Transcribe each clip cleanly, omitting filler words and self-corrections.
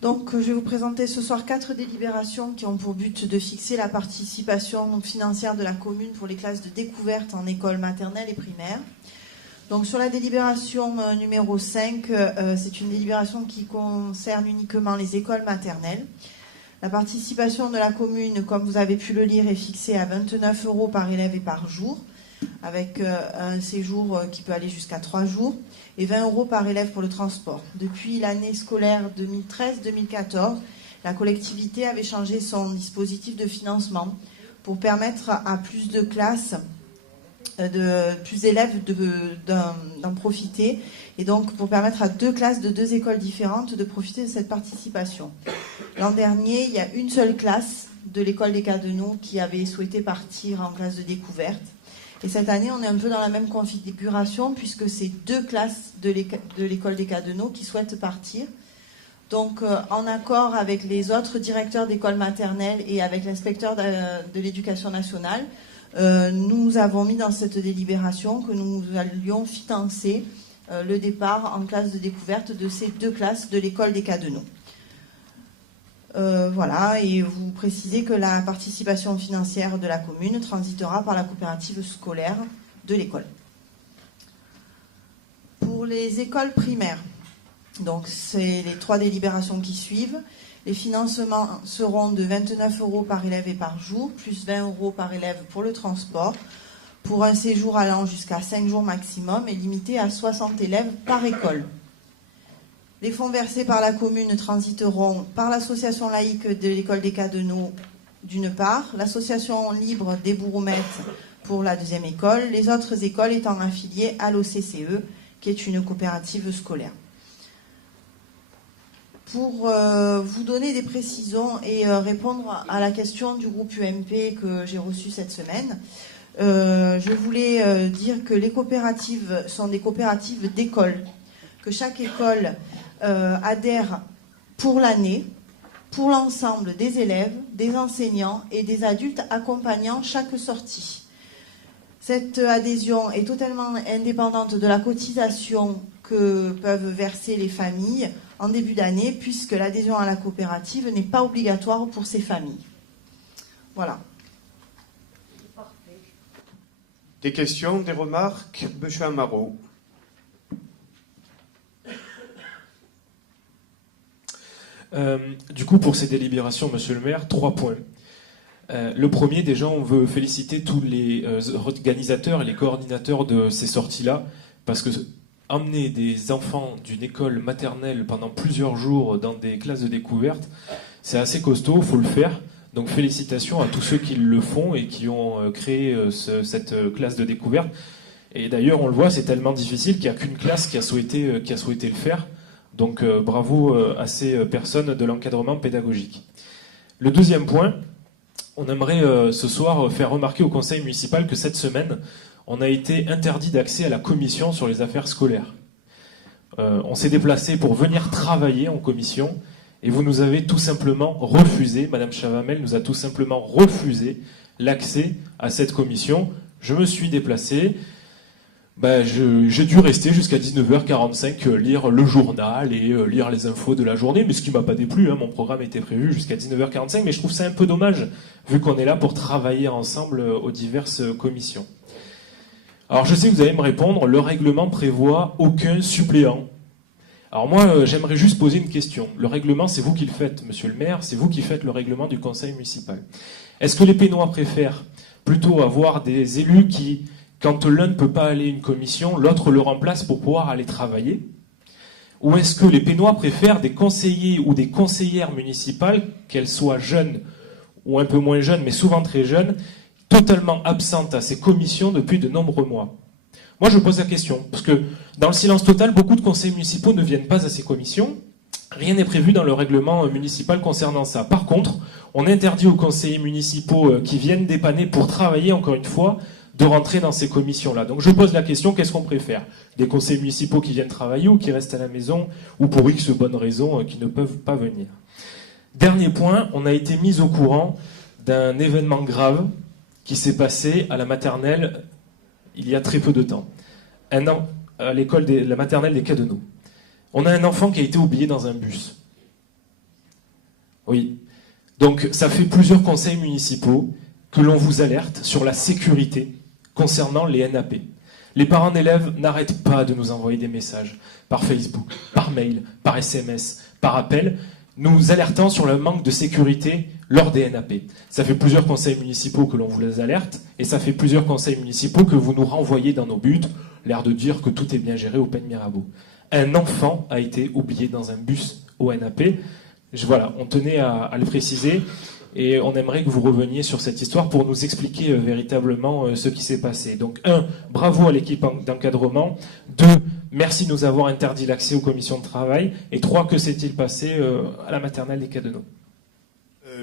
Donc, je vais vous présenter ce soir 4 délibérations qui ont pour but de fixer la participation financière de la commune pour les classes de découverte en école maternelle et primaire. Donc, sur la délibération numéro 5, c'est une délibération qui concerne uniquement les écoles maternelles. La participation de la commune, comme vous avez pu le lire, est fixée à 29 € par élève et par jour, avec un séjour qui peut aller jusqu'à 3 jours, et 20 € par élève pour le transport. Depuis l'année scolaire 2013-2014, la collectivité avait changé son dispositif de financement pour permettre à plus de classes, plus d'élèves d'en profiter, et donc pour permettre à 2 classes de 2 écoles différentes de profiter de cette participation. L'an dernier, il y a une seule classe de l'école des Cadeneaux qui avait souhaité partir en classe de découverte. Et cette année, on est un peu dans la même configuration puisque c'est 2 classes de l'école des Cadeneaux qui souhaitent partir. Donc, en accord avec les autres directeurs d'école maternelle et avec l'inspecteur de l'éducation nationale, nous avons mis dans cette délibération que nous allions financer le départ en classe de découverte de ces 2 classes de l'école des Cadeneaux. Voilà, et vous précisez que la participation financière de la commune transitera par la coopérative scolaire de l'école. Pour les écoles primaires, donc c'est les 3 délibérations qui suivent. Les financements seront de 29 € par élève et par jour, plus 20 € par élève pour le transport, pour un séjour allant jusqu'à 5 jours maximum et limité à 60 élèves par école. Les fonds versés par la commune transiteront par l'association laïque de l'école des Cadeneaux d'une part, l'association libre des Bourromettes pour la 2e école, les autres écoles étant affiliées à l'OCCE, qui est une coopérative scolaire. Pour vous donner des précisions et répondre à la question du groupe UMP que j'ai reçu cette semaine, je voulais dire que les coopératives sont des coopératives d'école, que chaque école adhère pour l'année, pour l'ensemble des élèves, des enseignants et des adultes accompagnant chaque sortie. Cette adhésion est totalement indépendante de la cotisation que peuvent verser les familles en début d'année, puisque l'adhésion à la coopérative n'est pas obligatoire pour ces familles. Voilà. Des questions, des remarques? Monsieur Amaro. Du coup, pour ces délibérations, monsieur le maire, 3 points. Le premier, déjà, on veut féliciter tous les organisateurs et les coordinateurs de ces sorties-là, parce que emmener des enfants d'une école maternelle pendant plusieurs jours dans des classes de découverte, c'est assez costaud, il faut le faire. Donc félicitations à tous ceux qui le font et qui ont créé cette classe de découverte. Et d'ailleurs, on le voit, c'est tellement difficile qu'il n'y a qu'une classe qui a souhaité le faire. Donc bravo à ces personnes de l'encadrement pédagogique. Le deuxième point, on aimerait ce soir faire remarquer au conseil municipal que cette semaine, on a été interdit d'accès à la commission sur les affaires scolaires. On s'est déplacé pour venir travailler en commission et vous nous avez tout simplement refusé, Madame Chavamel nous a tout simplement refusé l'accès à cette commission. Je me suis déplacé. J'ai dû rester jusqu'à 19h45, lire le journal et lire les infos de la journée, mais ce qui m'a pas déplu, mon programme était prévu jusqu'à 19h45, mais je trouve ça un peu dommage, vu qu'on est là pour travailler ensemble aux diverses commissions. Alors je sais que vous allez me répondre, le règlement prévoit aucun suppléant. Alors moi, j'aimerais juste poser une question. Le règlement, c'est vous qui le faites, monsieur le maire, c'est vous qui faites le règlement du conseil municipal. Est-ce que les Pénois préfèrent plutôt avoir des élus qui... Quand l'un ne peut pas aller à une commission, l'autre le remplace pour pouvoir aller travailler? Ou est-ce que les Pénois préfèrent des conseillers ou des conseillères municipales, qu'elles soient jeunes ou un peu moins jeunes, mais souvent très jeunes, totalement absentes à ces commissions depuis de nombreux mois? Moi, je pose la question, parce que dans le silence total, beaucoup de conseils municipaux ne viennent pas à ces commissions. Rien n'est prévu dans le règlement municipal concernant ça. Par contre, on interdit aux conseillers municipaux qui viennent dépanner pour travailler, encore une fois, de rentrer dans ces commissions-là. Donc je pose la question, qu'est-ce qu'on préfère? Des conseillers municipaux qui viennent travailler ou qui restent à la maison, ou pour X bonnes raisons qui ne peuvent pas venir? Dernier point, on a été mis au courant d'un événement grave qui s'est passé à la maternelle il y a très peu de temps. Un an, à l'école de la maternelle des Cadeneaux. On a un enfant qui a été oublié dans un bus. Oui. Donc ça fait plusieurs conseils municipaux que l'on vous alerte sur la sécurité concernant les NAP. Les parents d'élèves n'arrêtent pas de nous envoyer des messages par Facebook, par mail, par SMS, par appel, nous alertant sur le manque de sécurité lors des NAP. Ça fait plusieurs conseils municipaux que l'on vous les alerte, et ça fait plusieurs conseils municipaux que vous nous renvoyez dans nos buts, l'air de dire que tout est bien géré au Pen Mirabeau. Un enfant a été oublié dans un bus au NAP. Voilà, on tenait à le préciser, et on aimerait que vous reveniez sur cette histoire pour nous expliquer véritablement ce qui s'est passé. Donc, 1, bravo à l'équipe d'encadrement. 2, merci de nous avoir interdit l'accès aux commissions de travail. Et 3, que s'est-il passé à la maternelle des Cadeneaux?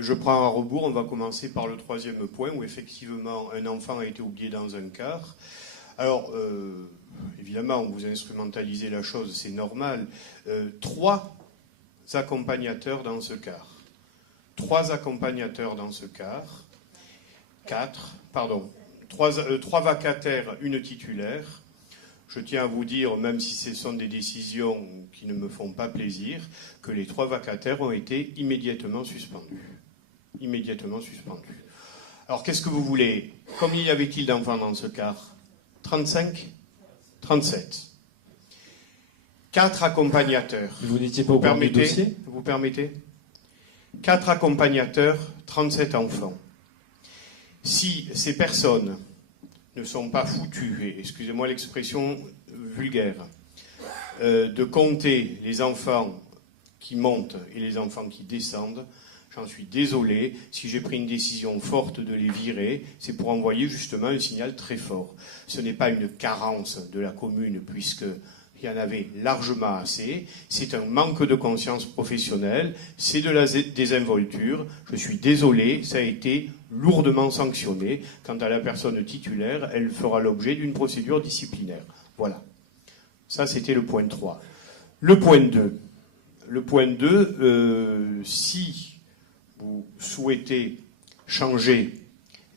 Je prends un rebours, on va commencer par le 3e point, où effectivement un enfant a été oublié dans un car. Alors, évidemment, vous instrumentalisez la chose, c'est normal. 3 accompagnateurs dans ce car. 3 accompagnateurs dans ce car. 3 vacataires, une titulaire. Je tiens à vous dire, même si ce sont des décisions qui ne me font pas plaisir, que les 3 vacataires ont été immédiatement suspendus. Immédiatement suspendus. Alors, qu'est-ce que vous voulez? Combien y avait-il d'enfants dans ce car? 35? 37. 4 accompagnateurs. Vous n'étiez pas au courant du dossier? Vous permettez? 4 accompagnateurs, 37 enfants. Si ces personnes ne sont pas foutues, et excusez-moi l'expression vulgaire, de compter les enfants qui montent et les enfants qui descendent, j'en suis désolé. Si j'ai pris une décision forte de les virer, c'est pour envoyer justement un signal très fort. Ce n'est pas une carence de la commune, puisqu'il y en avait largement assez. C'est un manque de conscience professionnelle, c'est de la désinvolture. Je suis désolé, ça a été lourdement sanctionné. Quant à la personne titulaire, elle fera l'objet d'une procédure disciplinaire. Voilà. Ça, c'était le point 3. Le point 2. Le point 2, si vous souhaitez changer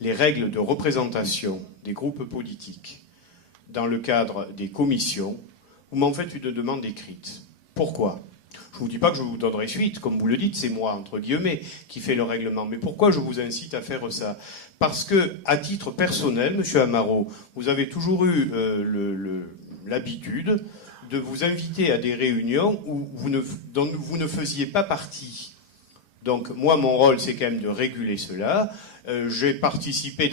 les règles de représentation des groupes politiques dans le cadre des commissions, vous m'en faites une demande écrite. Pourquoi? Je ne vous dis pas que je vous donnerai suite, comme vous le dites, c'est moi, entre guillemets, qui fais le règlement. Mais pourquoi je vous incite à faire ça? Parce que, à titre personnel, M. Amaro, vous avez toujours eu l'habitude de vous inviter à des réunions dont vous ne faisiez pas partie. Donc, moi, mon rôle, c'est quand même de réguler cela. J'ai participé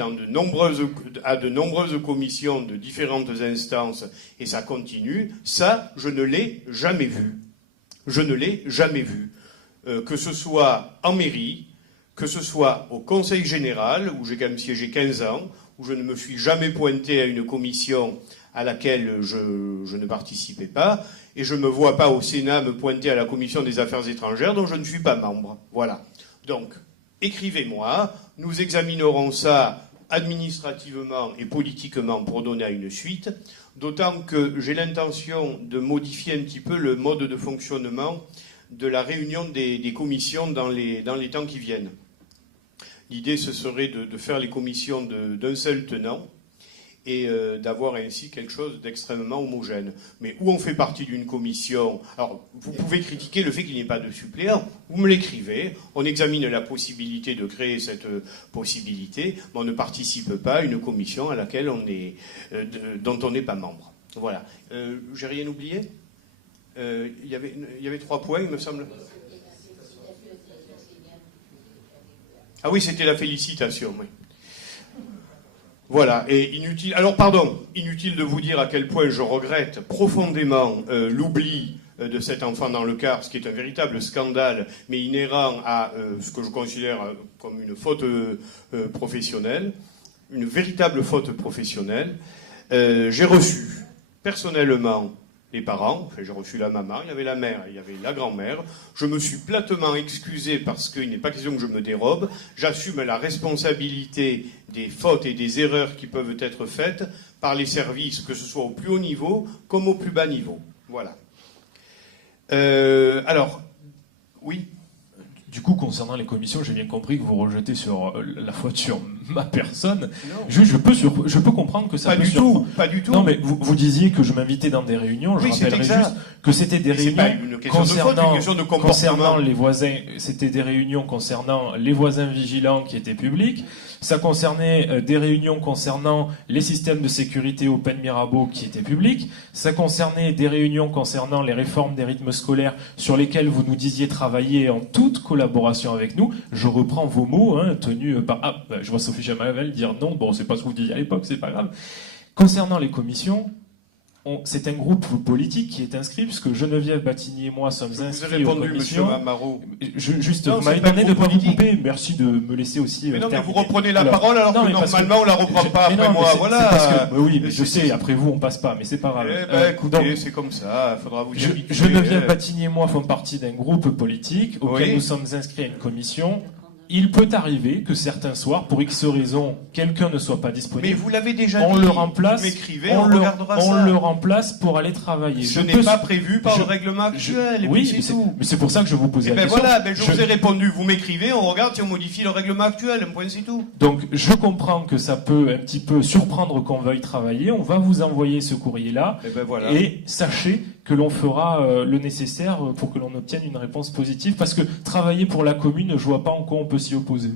à de nombreuses commissions de différentes instances, et ça continue. Ça, je ne l'ai jamais vu. Je ne l'ai jamais vu. Que ce soit en mairie, que ce soit au Conseil général, où j'ai quand même siégé 15 ans, où je ne me suis jamais pointé à une commission à laquelle je ne participais pas, et je ne me vois pas au Sénat me pointer à la Commission des Affaires étrangères, dont je ne suis pas membre. Voilà. Donc, écrivez-moi, nous examinerons ça administrativement et politiquement pour donner à une suite, d'autant que j'ai l'intention de modifier un petit peu le mode de fonctionnement de la réunion des commissions dans les temps qui viennent. L'idée, ce serait de faire les commissions d'un seul tenant, et d'avoir ainsi quelque chose d'extrêmement homogène. Mais où on fait partie d'une commission... Alors, vous pouvez critiquer le fait qu'il n'y ait pas de suppléant, vous me l'écrivez, on examine la possibilité de créer cette possibilité, mais on ne participe pas à une commission à laquelle dont on n'est pas membre. Voilà. J'ai rien oublié? Il y avait 3 points, il me semble. Ah oui, c'était la félicitation, oui. Voilà, et inutile de vous dire à quel point je regrette profondément l'oubli de cet enfant dans le car, ce qui est un véritable scandale, mais inhérent à ce que je considère comme une faute professionnelle, une véritable faute professionnelle. J'ai reçu personnellement les parents, enfin, j'ai reçu la maman, il y avait la mère, il y avait la grand-mère. Je me suis platement excusé parce qu'il n'est pas question que je me dérobe. J'assume la responsabilité des fautes et des erreurs qui peuvent être faites par les services, que ce soit au plus haut niveau comme au plus bas niveau. Voilà. Alors, oui. Du coup, concernant les commissions, j'ai bien compris que vous rejetez sur la faute sur ma personne. Non. Je peux comprendre que ça Pas peut du tout, pas du tout. Non, mais vous disiez que je m'invitais dans des réunions. Je Oui, c'est rappellerai exact. juste que c'était des Mais c'est pas réunions une question de faute, une question de comportement. concernant les voisins. C'était des réunions concernant les voisins vigilants qui étaient publics. Ça concernait des réunions concernant les systèmes de sécurité Open Mirabeau qui étaient publics. Ça concernait des réunions concernant les réformes des rythmes scolaires sur lesquelles vous nous disiez travailler en toute collaboration avec nous. Je reprends vos mots, tenus par... je vois Sophie Chamavel dire non, bon, c'est pas ce que vous disiez à l'époque, c'est pas grave. Concernant les commissions, c'est un groupe politique qui est inscrit, puisque Geneviève Battigny et moi sommes inscrits aux commissions. Monsieur Marot. Juste, Non, vous m'avez c'est pas demandé de ne pas vous politique. couper. Merci de me laisser aussi. Mais non, mais vous terminer. reprenez la parole alors que normalement on la reprend pas après moi. Voilà. Oui, mais je sais, après vous on passe pas, mais c'est pas grave. Eh ben, écoutez, c'est comme ça, il faudra vous y habituer. Geneviève Battigny et moi font partie d'un groupe politique auquel nous sommes inscrits à une commission. Il peut arriver que certains soirs, pour X raisons, quelqu'un ne soit pas disponible. Mais vous l'avez déjà on dit. le remplace. Vous m'écrivez, on regardera ça. On le remplace pour aller travailler. Ce n'est pas prévu par le règlement actuel. Et oui, puis c'est tout. mais c'est pour ça que je vous posais Et la ben question. voilà, je vous ai répondu. Vous m'écrivez, on regarde si on modifie le règlement actuel. Un point, c'est tout. Donc, je comprends que ça peut un petit peu surprendre qu'on veuille travailler. On va vous envoyer ce courrier-là. Et ben voilà. Et sachez que l'on fera le nécessaire pour que l'on obtienne une réponse positive. Parce que travailler pour la commune, je vois pas en quoi on peut s'y opposer.